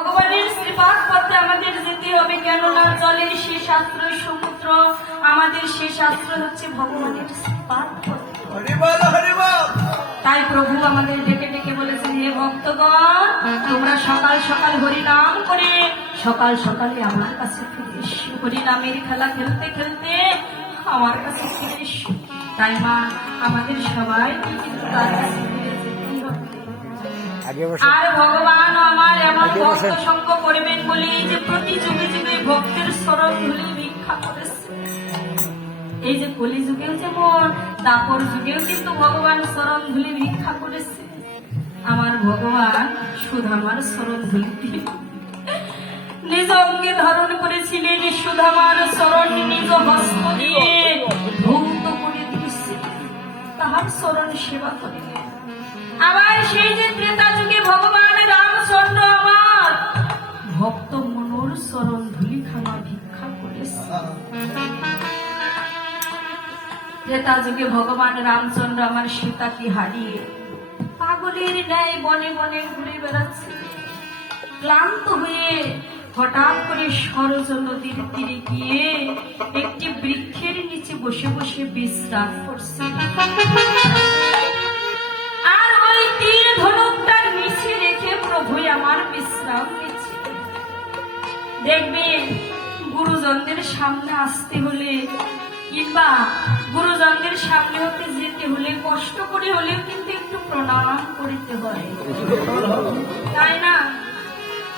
ভগবানের শ্রীপাদ পথে আমাদের যেতে হবে, কেননা জলের শেষ আশ্রয় সমুদ্র, আমাদের শেষ আশ্রয় হচ্ছে ভগবানের শ্রীপাদ পথ। তাই প্রভু আমাদের ডেকে ডেকে বলেছেন, হে ভক্তগণ, তোমরা সকাল সকাল হরিনাম করে সকাল সকালে আমার কাছে ফিরে এসো। হরিনামের খেলা খেলতে খেলতে আমার কাছে ফিরে এসো। তাই মা আমাদের সবাই কিন্তু তার কাছে ফিরে যেতেই হবে। আর ভগবান আমার এমন ভক্ত সঙ্গ করবেন বলি যে প্রতি যুগে যুগে ভক্তের স্মরণ ধুলি ভিক্ষা করেছে। এই যে কলি যুগেও যেমন, দাপর যুগেও কিন্তু ভগবান স্মরণ ধুলি ভিক্ষা করেছে। আমার ভগবান সুধামার স্মরণ ধুলি নিজ অঙ্গে ধারণ করেছিলেন, সুধামার স্মরণ নিজ হস্ত দিয়ে ধৌত করে দিয়েছিলেন, তাহার স্মরণ সেবা করিলেন। আবার সেই যে ত্রেতা যুগে ভগবান রামচন্দ্র আমার ভক্ত মনোর স্মরণ ধুলিখানা ভিক্ষা করেছে। ত্রেতা যুগে ভগবান রামচন্দ্র আমার সীতাকে হারিয়ে পাগলের ন্যায় বনে বনে ঘুরে বেড়াচ্ছে। ক্লান্ত হয়ে হঠাৎ করে সরজ নদীর তীরে গিয়ে একটি বৃক্ষের নিচে বসে বসে বিশ্রাম করছে। আর ওই তীর ধনুকটা নিচে রেখে প্রভু আমার বিশ্রাম নিচ্ছে। দেখবেন গুরুজনদের সামনে আসতে হলে কিংবা গুরুজনদের সামনে হতে যেতে হলে কষ্ট করে হলেও কিন্তু একটু প্রণাম করতে হয়, তাই না?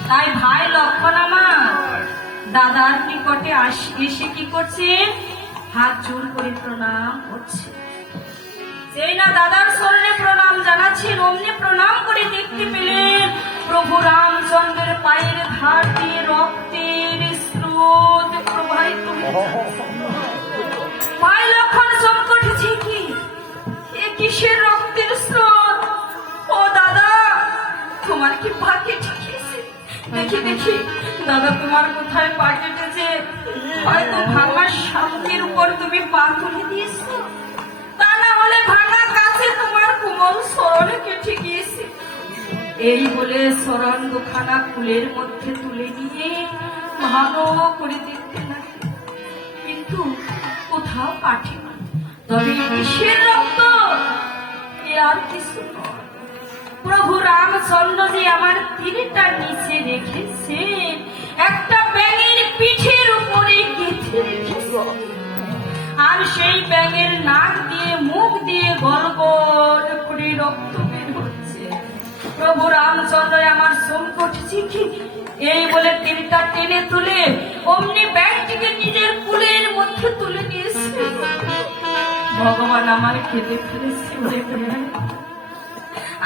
তাই ভাই লক্ষণ আমার দাদার নিকটে এসে কি করছে? হাত জোর করে প্রণাম করছে। যেই না দাদার চরণে প্রণাম জানাচ্ছেন, অমনি প্রণাম করে দেখতে পেলেন প্রভু রামচন্দ্রের পায়ের ধার দিয়ে রক্তের স্রোত প্রবাহিত হচ্ছে। ভাই লক্ষণ চমকে উঠেছে, কি এ কিসের রক্তের স্রোত? ও দাদা, তোমার কি পা কেটেছে? দেখি দেখি দাদা, তোমার কোথায় পা কেটেছে? হয়তো ভাঙা সামনের উপর তুমি পা তুলে দিয়েছো, তা না হলে ভাঙা কাছে তোমার কোমল শরণে কেটে গিয়েছে। এই বলে শরণ দুখানা কুলের মধ্যে তুলে নিয়ে ভালো করে দেখতে লাগে, কিন্তু কোথাও কাটে না। তবে কিসের রক্ত? এ আর কিছু নয়, প্রভু রামচন্দ্র যে আমার তীরটা নিচে রেখেছে একটা ব্যাঙের পিঠের উপরে গেঁথে রেখেছে। আর সেই ব্যাঙের নাক দিয়ে মুখ দিয়ে গল গল করে রক্ত বের হচ্ছে। প্রভু রামচন্দ্র আমার সংকট শিখি এই বলে তীরটা টেনে তুলে অমনি ব্যাঙটিকে নিজের কুলের মধ্যে তুলে নিয়েছে। ভগবান আমার খেতে ফেলেছে,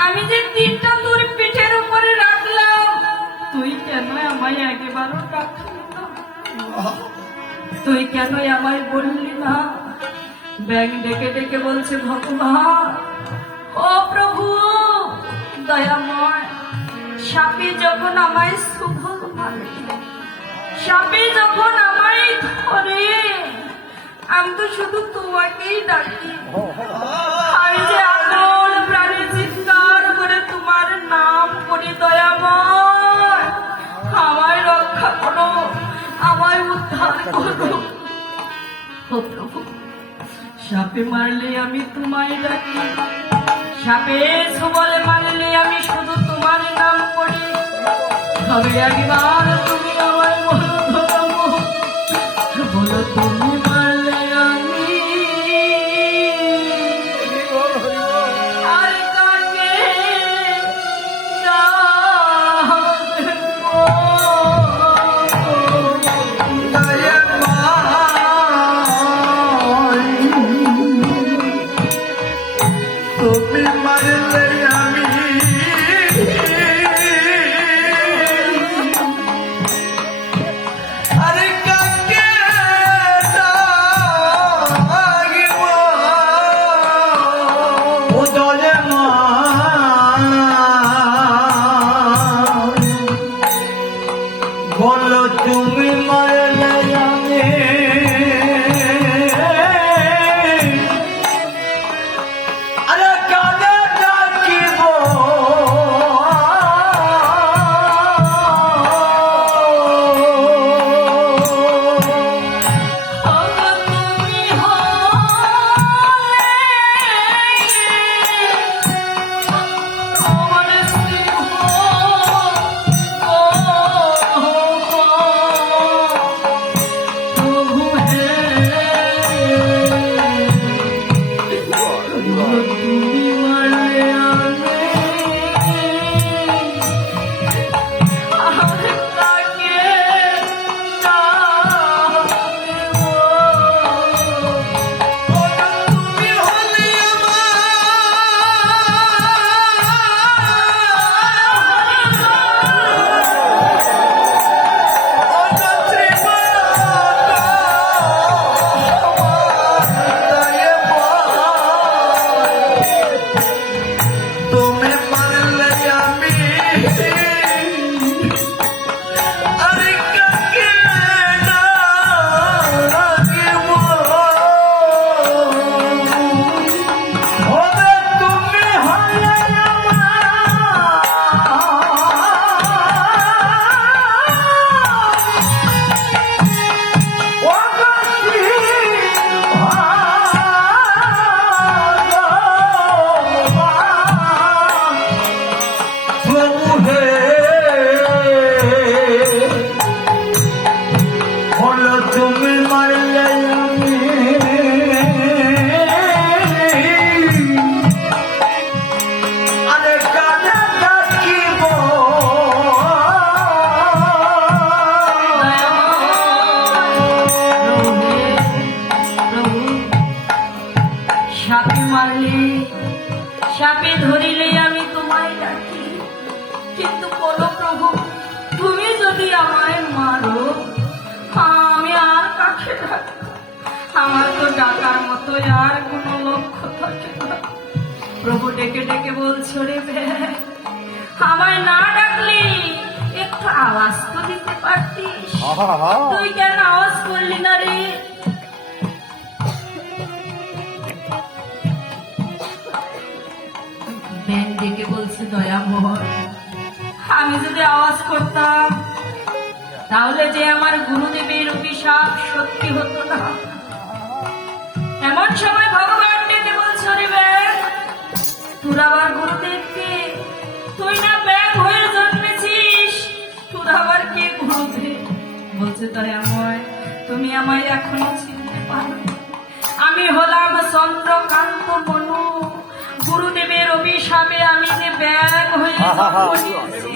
আমি যে তীরটা তোর পিঠের উপরে রাখলাম, তুই কেন আমায় একেবারও রাখলি না? তুই কেন আমায় বললি না? ব্যাঙ ডেকে ডেকে বলছে, ভগবান ও প্রভু দয়াময়, সাপে যখন আমায় শুভল মারে, সাপে যখন আমায় ধরে, আমি তো শুধু তোমাকেই ডাকি। আমি যে আদর প্রাণে চিৎকার করে তোমার নাম করি, দয়াময় আমায় রক্ষা করো, আমায় উদ্ধার করো। ও প্রভু, সাপে মারলে আমি তোমায় ডাকি, সাপে সবলে মারলে আমি শুধু তোমার নাম করি। তবে একবার তুমি আমায় বলো, বলো তুমি মারলে আমি আর কাকে তুমি মারলে আমি আরে কাকে ডাকিব? ও দলে মা বলো তুমি মারলে আমি আরে কাকে ডাকিব? ডাকার মতো আর কোনো লক্ষ্য থাকে না। প্রভু ডেকে ডেকে বলছো রে ব্যাগ, আমায় না ডাকলি একটু আওয়াজ তো দিতে পারতিস, তুই কেন আওয়াজ করলি না রে? ব্যাগ ডেকে বলছে দয়াময়, আমি যদি আওয়াজ করতাম তাহলে যে আমার গুরুদেবের অভিশাপ সত্যি হতো না। এমন সময় ভগবান ডেকে বলছো রে ব্যাগ, তোর আবার গুরুদেবকে, তুই না ব্যাগ হয়ে জন্মেছিস, তোর আবার কে গুরুদেব? বলছে দয়াময়, তুমি আমায় এখনো চিনতে পারো? আমি হলাম চন্দ্রকান্ত মনু, গুরুদেবের অভিশাপে আমি যে ব্যাগ হয়ে জন্ম নিয়েছি।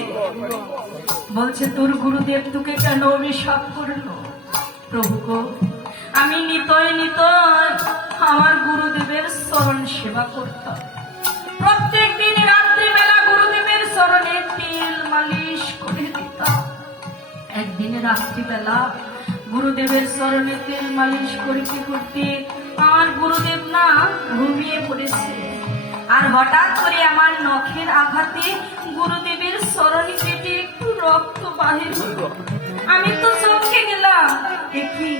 বলছে তোর গুরুদেব তোকে কেন অভিশাপ করলো? প্রভু গো, আমি নিতই আমার গুরুদেবের চরণ সেবা করতাম। প্রত্যেক দিন রাত্রিবেলা গুরুদেবের চরণে তেল মালিশ করে দিতাম। একদিন রাত্রিবেলা গুরুদেবের চরণে তেল মালিশ করতে করতে আমার গুরুদেব না ঘুমিয়ে পড়েছে। আর হঠাৎ করে আমার নখের আঘাতে গুরুদেবের চরণে কেটে একটু রক্ত বাহির হলো। আমি তো চমকে গেলাম, দেখি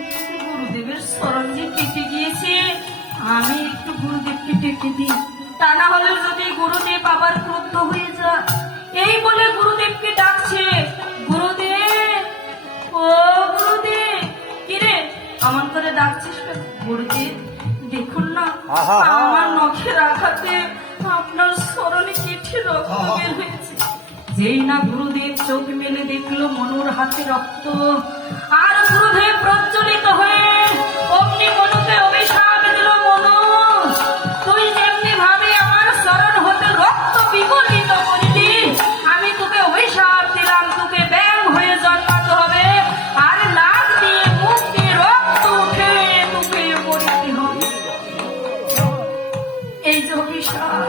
গুরুদেবের চরণ যে কেটে গিয়েছে, আমি একটু গুরুদেবকে ডেকে দিই, তা না হলে যদি গুরুদেব আবার ক্রুদ্ধ হয়ে যায়। এই বলে গুরুদেবকে ডাকছে, গুরুদেব, ও গুরুদেব। কিরে আমার করে ডাকছিস কেন? গুরুদেব দেখুন না, আমার নখের আঘাতে আপনার স্মরণে কেটে রক্ত বের হয়েছে। যেই না গুরুদেব চোখ মেলে দেখলো মনুর হাতে রক্ত, আর গুরুদেব প্রজ্বলিত হয়ে অগ্নি মনুকে অভিশাপ দিল, মনু তুই যেমনি ভাবে আমার স্মরণ হতে রক্ত বিগলিত করলি, আমি তোকে অভিশাপ দিলাম, তোকে ব্যাং হয়ে জন্মাতে হবে, আর নাক দিয়ে মুখ দিয়ে রক্ত উঠে তোকে মরতে হবে। এই যে অভিশাপ।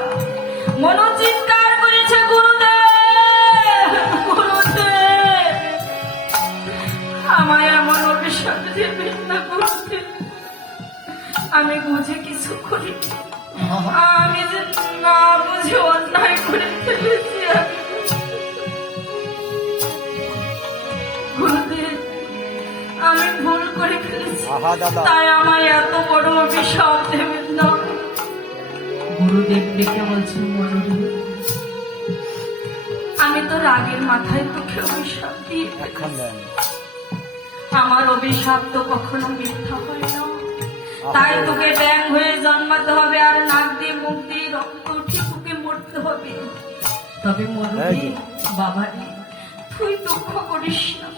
মনু চিৎকার করেছে, গুরুদেব, গুরুদেব, আমায় এমন অভিশাপ দেবেন না গুরুদেব, আমি বুঝে কিছু করি, আমি যে না বুঝে অন্যায় করে ফেলেছি। গুরুদেব আমি ভুল করে ফেলেছি, তাই আমায় এত বড় অভিশাপ দেবেন না। গুরুদেব ডেকে বলছেন, মনুরে আমি তো রাগের মাথায় তোকে অভিশাপ দিয়ে আমার অভিশাপ তো কখনো মিথ্যা হয় না, তাই তোকে ব্যাং হয়ে জন্মাতে হবে, আর নাক দিয়ে মুখ দিয়ে রক্ত উঠে তোকে মরতে হবে। তবে মনুরে বাবারে তুই দুঃখ করিস না,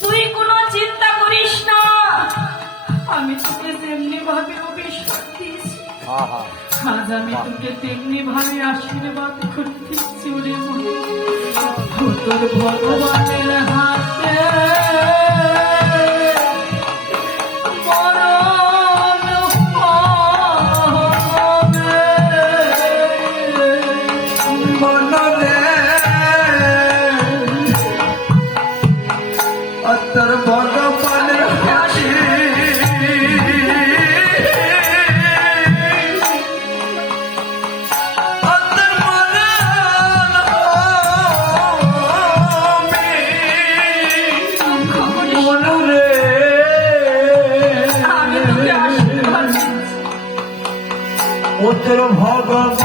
তুই কোনো চিন্তা করিস না, আমি তোকে যেমনি ভাবে অভিশাপ দিয়েছি, আজ আমি তোকে তেমনি ভাবে আশীর্বাদ করতেছি। ওরে মনু, তোর ভগবানের হাতে তোর ভগবানের হাতে তোর ভগবান